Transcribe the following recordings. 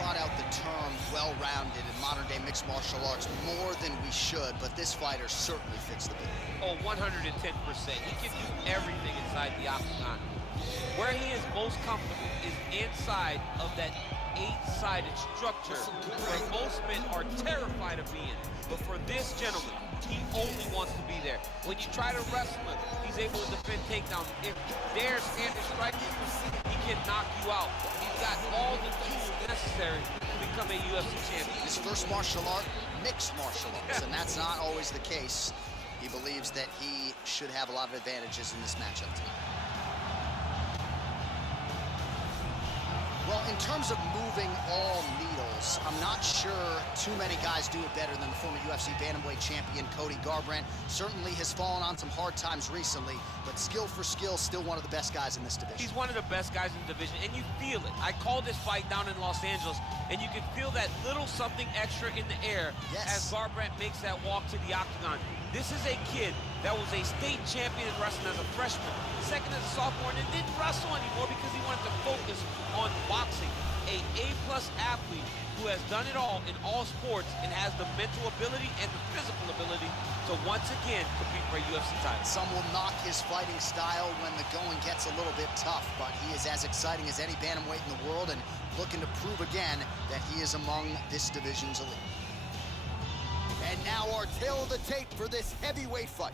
trot out the term well-rounded in modern-day mixed martial arts more than we should, but this fighter certainly fits the bill. Oh, 110%. He can do everything inside the octagon. Where he is most comfortable is inside of that 8-sided structure where most men are terrified of being. But for this gentleman, he only wants to be there. When you try to wrestle him, he's able to defend takedowns. If you dare stand and strike him, he can knock you out. He's got all the tools necessary to become a UFC champion. His first martial art, mixed martial arts, and that's not always the case. He believes that he should have a lot of advantages in this matchup tonight. Well, in terms of moving all needles, I'm not sure too many guys do it better than the former UFC bantamweight champion Cody Garbrandt. Certainly has fallen on some hard times recently, but skill for skill, still one of the best guys in this division. He's one of the best guys in the division, and you feel it. I called this fight down in Los Angeles, and you can feel that little something extra in the air as Garbrandt makes that walk to the octagon. This is a kid that was a state champion in wrestling as a freshman, second as a sophomore, and didn't wrestle anymore because he wanted to focus on boxing. A A-plus athlete who has done it all in all sports and has the mental ability and the physical ability to once again compete for a UFC title. Some will knock his fighting style when the going gets a little bit tough, but he is as exciting as any bantamweight in the world and looking to prove again that he is among this division's elite. And now our tale of the tape for this heavyweight fight.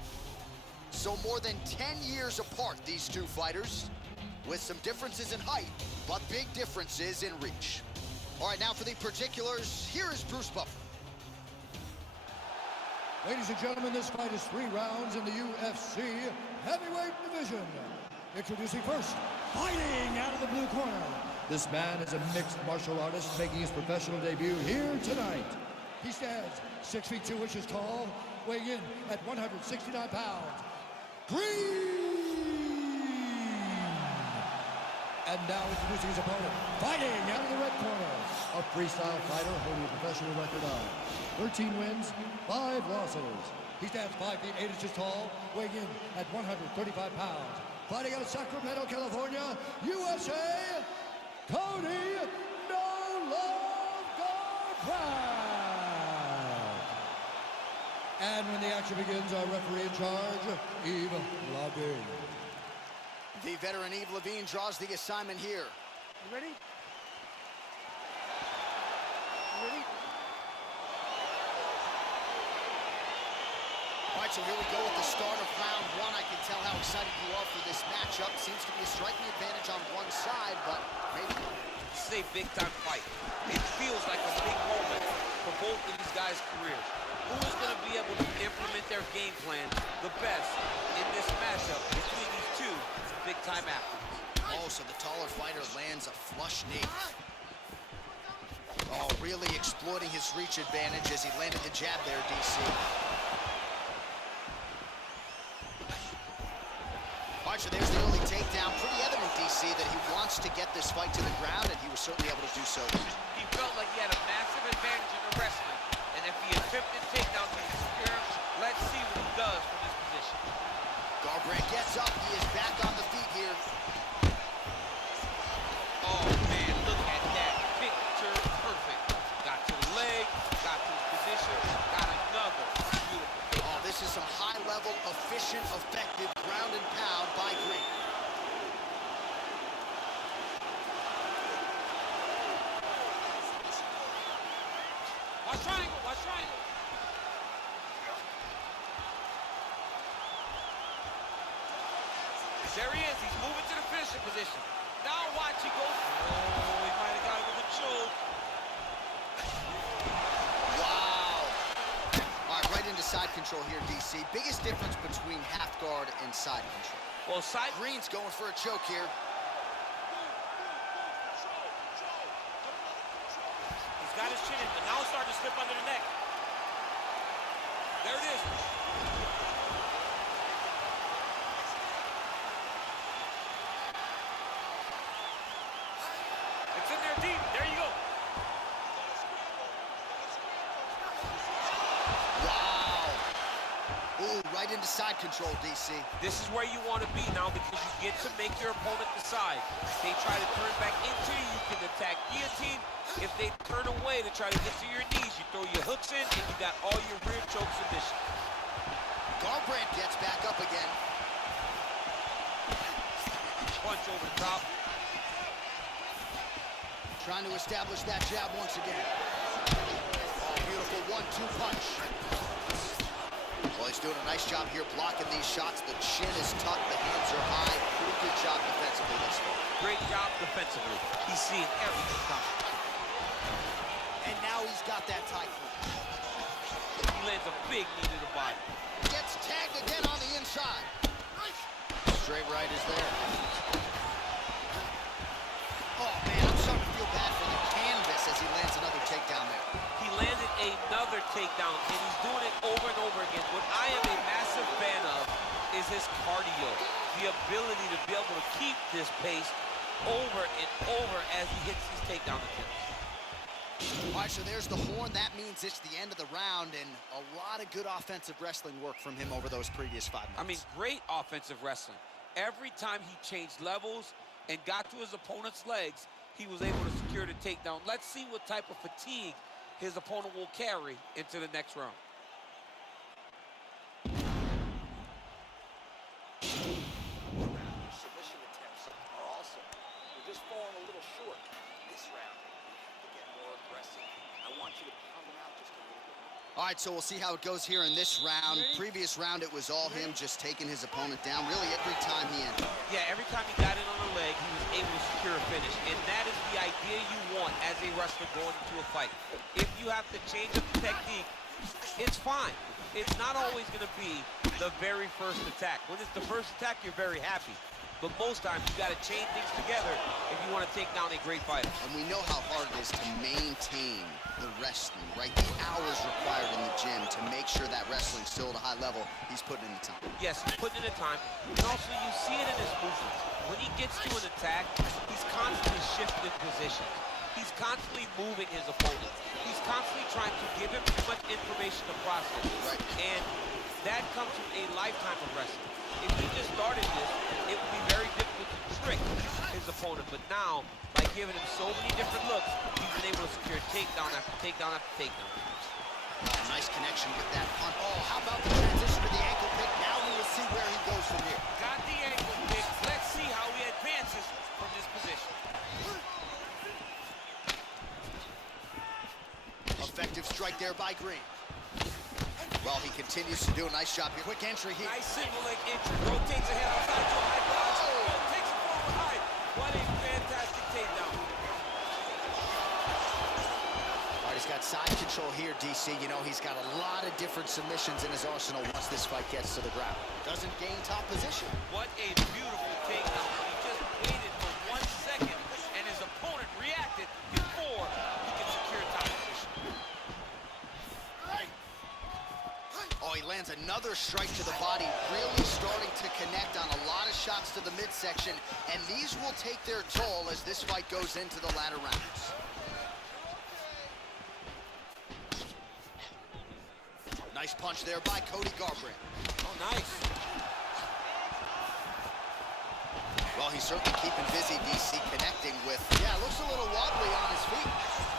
So more than 10 years apart, these two fighters, with some differences in height, but big differences in reach. All right, now for the particulars, here is Bruce Buffer. Ladies and gentlemen, this fight is 3 rounds in the UFC heavyweight division. Introducing first, fighting out of the blue corner. This man is a mixed martial artist making his professional debut here tonight. He stands 6 feet 2 inches tall, weighing in at 169 pounds. Green! And now introducing his opponent, fighting out of the red corner. A freestyle fighter holding a professional record of 13 wins, 5 losses. He stands 5 feet 8 inches tall, weighing in at 135 pounds. Fighting out of Sacramento, California, USA, Cody No Love Garbrandt. And when the action begins, our referee in charge, Yves Lavigne. The veteran Yves Lavigne draws the assignment here. You ready? You ready? All right, so here we go with the start of round 1. I can tell how excited you are for this matchup. Seems to be a striking advantage on one side, but maybe not. This is a big-time fight. It feels like a big moment for both of these guys' careers. Who is going to be able to implement their game plan the best in this matchup between these two big-time athletes? Oh, so the taller fighter lands a flush knee. Oh, really exploiting his reach advantage as he landed the jab there, DC. All right, so there's the early takedown. Pretty evident, DC, that he wants to get this fight to the ground, and he was certainly able to do so. He felt like he had a massive advantage in the wrestling, and if he attempted takedowns in his experience, let's see what he does from this position. Garbrandt gets up. He is back on the feet here. Oh, man, look at that. Picture perfect. Got to the leg, got to his position, got another beautiful takedown. Oh, this is some high-level, efficient, effective ground and pound by Green. Watch triangle, watch triangle. There he is, he's moving to the finishing position. Now watch, he goes. Oh, he might have got it with a choke. Wow. All right, right into side control here, DC. Biggest difference between half guard and side control. Well, side Green's going for a choke here. He's got his chin in, but now it's starting to slip under the neck. There it is. It's in there deep. There you go. Wow. Ooh, right into into side control, DC. This is where you want to be now because you get to make your opponent decide. If they try to turn back into you, you can attack guillotine. If they turn away to try to get to your knees, you throw your hooks in, and you got all your rear choke submissions. Garbrandt gets back up again. Punch over the top. Trying to establish that jab once again. Oh, beautiful 1-2 punch. Well, he's doing a nice job here blocking these shots. The chin is tucked, the hands are high. Pretty good job defensively this far. Great job defensively. He's seeing everything coming. And now he's got that tight clinch. He lands a big knee to the body. Gets tagged again on the inside. Straight right is there. Oh, man, I'm starting to feel bad for the canvas as he lands another takedown there. He landed another takedown, and he's doing it over and over again. What I am a massive fan of is his cardio, the ability to be able to keep this pace over and over as he hits these takedown attempts. All right, so there's the horn. That means it's the end of the round, and a lot of good offensive wrestling work from him over those previous 5 minutes. I mean, great offensive wrestling. Every time he changed levels and got to his opponent's legs, he was able to secure the takedown. Let's see what type of fatigue his opponent will carry into the next round. Submission attempts are awesome. We're just falling a little short. This round, we have to get more aggressive. I want you to pound them out just a little bit more. All right, so we'll see how it goes here in this round. Previous round, it was all him just taking his opponent down really every time he entered. Yeah, every time he got in on a leg, he was able to secure a finish. And that is the idea you want as a wrestler going into a fight. If you have to change up the technique, it's fine. It's not always going to be the very first attack. When it's the first attack, you're very happy. But most times, you got to chain things together if you want to take down a great fighter. And we know how hard it is to maintain the wrestling, right? The hours required in the gym to make sure that wrestling's still at a high level. He's putting in the time. Yes, he's putting in the time. And also, you see it in his movements. When he gets to an attack, he's constantly shifting positions. He's constantly moving his opponent. He's constantly trying to give him too much information to process. Right. And that comes from a lifetime of wrestling. If he just started this, it would be very difficult to trick his opponent. But now, by giving him so many different looks, he's been able to secure takedown after takedown after takedown. Oh, nice connection with that punch. Oh, how about the transition to the ankle pick? Now we will see where he goes from here. Got the ankle pick. Let's see how he advances from this position. Effective strike there by Green. Well, he continues to do a nice job here. Quick entry here. Nice single leg entry. Rotates ahead outside to a high block. Oh, takes it forward high. What a fantastic takedown. All right, he's got side control here, DC. You know, he's got a lot of different submissions in his arsenal once this fight gets to the ground. Doesn't gain top position. What a beautiful takedown. He just waited for 1 second, and his opponent reacted before he could secure top position. Oh, he lands another strike to the body, really starting to connect on a lot of shots to the midsection, and these will take their toll as this fight goes into the latter rounds. Nice punch there by Cody Garbrandt. Oh, nice. Well, he's certainly keeping busy, DC, connecting with, yeah, looks a little wobbly on his feet.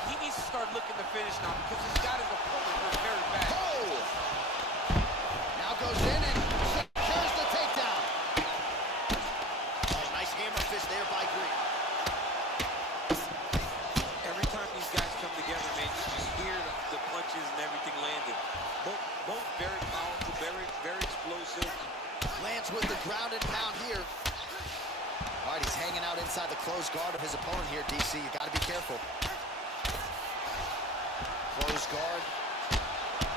He needs to start looking to finish now because he's got his opponent hurt very bad. Oh! Now goes in and secures the takedown. Oh, nice hammer fist there by Green. Every time these guys come together, man, you just hear the punches and everything landed. Both very powerful, very explosive. Lands with the ground and pound here. All right, he's hanging out inside the closed guard of his opponent here, DC. You got to be careful. Closed guard.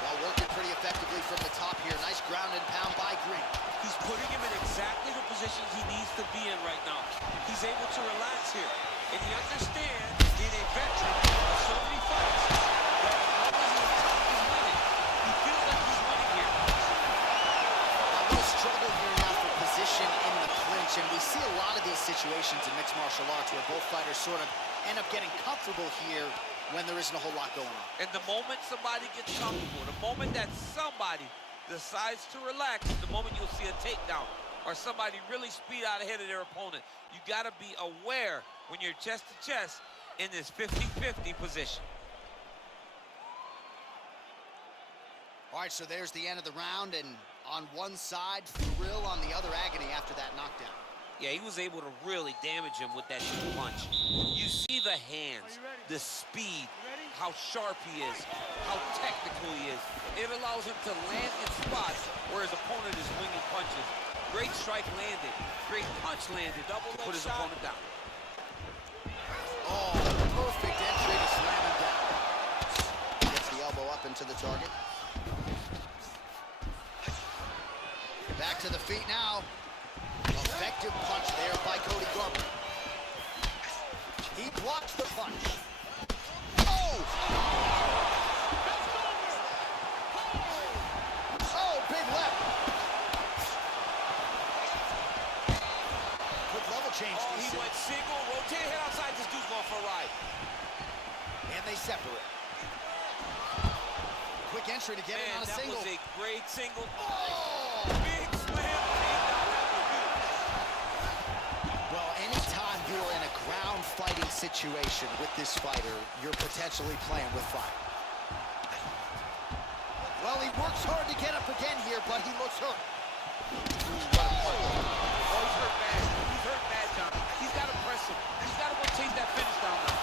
Well, working pretty effectively from the top here. Nice ground and pound by Green. He's putting him in exactly the positions he needs to be in right now. He's able to relax here. And he understands, being a veteran of so many fights, that as long as he's winning, he feels like he's winning here. A little struggle here now for position in the clinch, and we see a lot of these situations in mixed martial arts where both fighters sort of end up getting comfortable here when there isn't a whole lot going on. And the moment somebody gets comfortable, the moment that somebody decides to relax, the moment you'll see a takedown or somebody really speed out ahead of their opponent. You got to be aware when you're chest to chest in this 50-50 position. All right, so there's the end of the round, and on one side, thrill, on the other, agony after that knockdown. Yeah, he was able to really damage him with that punch. You see the hands, the speed, how sharp he is, how technical he is. It allows him to land in spots where his opponent is winging punches. Great strike landed, great punch landed to put his opponent down. Oh, perfect entry to slam him down. Gets the elbow up into the target. Back to the feet now. Effective punch there by Cody Garber. He blocks the punch. Oh! Oh, big left. Quick level change. Oh, he went single, rotated head outside. This dude's going for a ride. And they separate. Quick entry to get it on a single. That was a great single. Oh! Big slam. Well, anytime you are in a ground fighting situation with this fighter, you're potentially playing with fire. Well, he works hard to get up again here, but he looks hurt. Oh, he's hurt bad. He's hurt bad, John. He's got to press him. He's got to go chase that finish down now.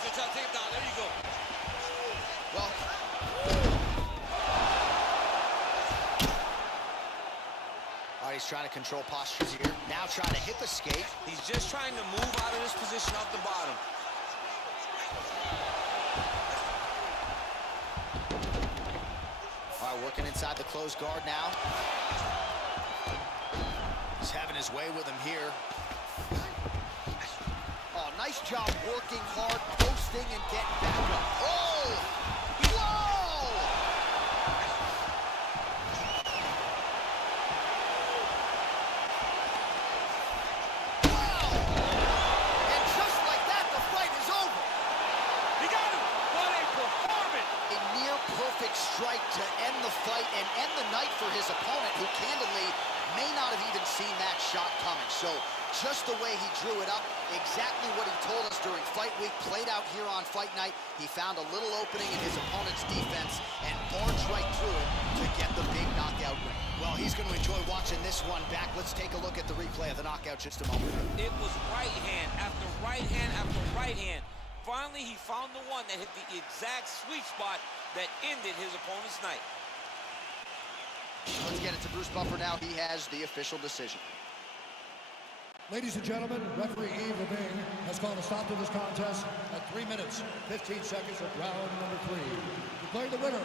He's going to try to take him down. There you go. Well, he's trying to control postures here. Now trying to hit the skate. He's just trying to move out of this position off the bottom. All right, working inside the closed guard now. He's having his way with him here. Oh, nice job working hard, posting and getting back up. Oh! Whoa! Strike to end the fight and end the night for his opponent, who candidly may not have even seen that shot coming. So just the way he drew it up, exactly what he told us during fight week, played out here on fight night. He found a little opening in his opponent's defense and barged right through it to get the big knockout win. Well, he's going to enjoy watching this one back. Let's take a look at the replay of the knockout just a moment. It was right hand after right hand after right hand. Finally, he found the one that hit the exact sweet spot that ended his opponent's night. Let's get it to Bruce Buffer now. He has the official decision. Ladies and gentlemen, referee Yves Levine has called a stop to this contest at 3 minutes, 15 seconds of round number 3. Declaring the winner